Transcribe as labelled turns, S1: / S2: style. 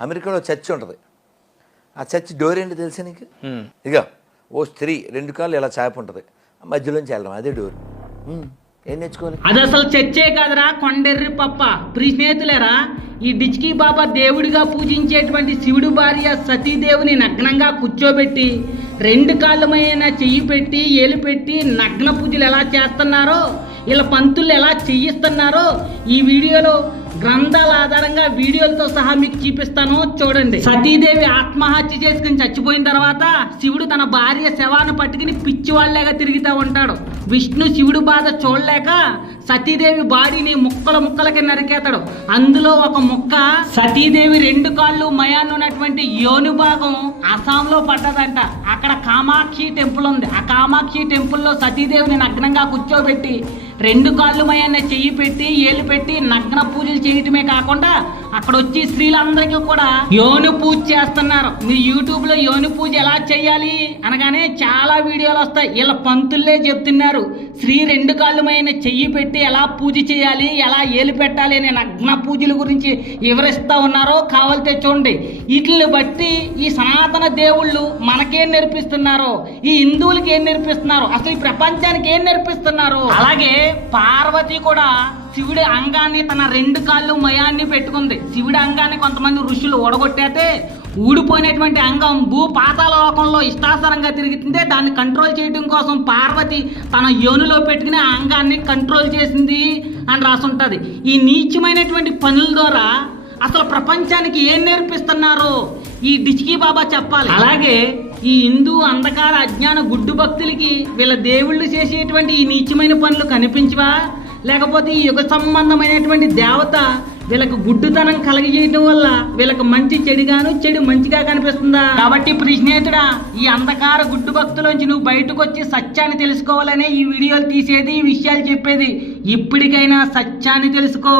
S1: అమెరికాలో చర్చ్ ఉంటుంది. ఆ చర్చ్ డోర్ ఏంటి తెలుసా నీకు? ఇక ఓ స్త్రీ రెండు కాళ్ళు ఇలా చాప ఉంటుంది. మధ్యలోంచి వెళ్ళడం అదే డోర్. ఏం నేర్చుకోవాలి?
S2: అది అసలు చర్చే కాదురా కొండెర్రి పప్ప. ప్రియ స్నేహితులేరా ఈ డిచ్కీ బాబా దేవుడిగా పూజించేటువంటి శివుడు భార్య సతీదేవిని నగ్నంగా కూర్చోబెట్టి రెండు కాళ్ళమైన చెయ్యి పెట్టి ఏలు పెట్టి నగ్న పూజలు ఎలా చేస్తున్నారో ఇలా పంతులు ఎలా చెయ్యిస్తున్నారో ఈ వీడియోలో గ్రంథాల ఆధారంగా వీడియోలతో సహా మీకు చూపిస్తాను. చూడండి. సతీదేవి ఆత్మహత్య చేసుకుని చచ్చిపోయిన తర్వాత శివుడు తన భార్య శవాన్ని పట్టుకుని పిచ్చివాళ్ళగా తిరుగుతూ ఉంటాడు. విష్ణు శివుడు బాధ చూడలేక సతీదేవి బాడీని ముక్కల ముక్కలకి నరికేతాడు. అందులో ఒక ముక్క సతీదేవి రెండు కాళ్ళు మయాన్ని ఉన్నటువంటి యోని భాగం అస్సాంలో పడ్డదంట. అక్కడ కామాక్షి టెంపుల్ ఉంది. ఆ కామాక్షి టెంపుల్లో సతీదేవిని నగ్నంగా కూర్చోబెట్టి రెండు కాళ్ళు మయాన్ని చెయ్యి పెట్టి ఏలు పెట్టి నగ్న పూజలు చేయటమే కాకుండా అక్కడ వచ్చి స్త్రీలందరికీ కూడా యోని పూజ చేస్తున్నారు. మీ యూట్యూబ్లో యోని పూజ ఎలా చేయాలి అనగానే చాలా వీడియోలు వస్తాయి. ఇలా పంతుల్లే చెప్తున్నారు. స్త్రీ రెండు కాళ్ళు చెయ్యి పెట్టి ఎలా పూజ చేయాలి ఎలా ఏలు పెట్టాలి అనే నగ్న పూజల గురించి వివరిస్తా ఉన్నారో కావాలితే చూడండి. వీటిని బట్టి ఈ సనాతన దేవుళ్ళు మనకేం నేర్పిస్తున్నారో ఈ హిందువులకి ఏం నేర్పిస్తున్నారు అసలు ఈ ప్రపంచానికి ఏం నేర్పిస్తున్నారు. అలాగే పార్వతి కూడా శివుడి అంగాన్ని తన రెండు కాళ్ళు మయాన్ని పెట్టుకుంది. శివుడి అంగాన్ని కొంతమంది ఋషులు ఓడగొట్టేతే ఊడిపోయినటువంటి అంగం భూ పాతాల లోకంలో ఇష్టాసరంగా తిరుగుతుంటే దాన్ని కంట్రోల్ చేయడం కోసం పార్వతి తన యోనిలో పెట్టుకుని ఆ అంగాన్ని కంట్రోల్ చేసింది అని రాసుంటుంది. ఈ నీచమైనటువంటి పనుల ద్వారా అసలు ప్రపంచానికి ఏం నేర్పిస్తున్నారు? ఈ డిచికీ బాబా చెప్పాలి. అలాగే ఈ హిందూ అంధకార అజ్ఞాన గుడ్డు భక్తులకి వీళ్ళ దేవుళ్ళు చేసేటువంటి ఈ నీచమైన పనులు కనిపించవా? లేకపోతే ఈ యుగ సంబంధమైనటువంటి దేవత వీళ్ళకి గుడ్డుతనం కలగజేయటం వల్ల వీళ్ళకి మంచి చెడుగాను చెడు మంచిగా కనిపిస్తుందా? కాబట్టి ఇప్పుడు స్నేహితుడా ఈ అంధకార గుడ్డు భక్తులోంచి నువ్వు బయటకు వచ్చి సత్యాన్ని తెలుసుకోవాలనే ఈ వీడియోలు తీసేది ఈ విషయాలు చెప్పేది ఇప్పటికైనా సత్యాన్ని తెలుసుకో.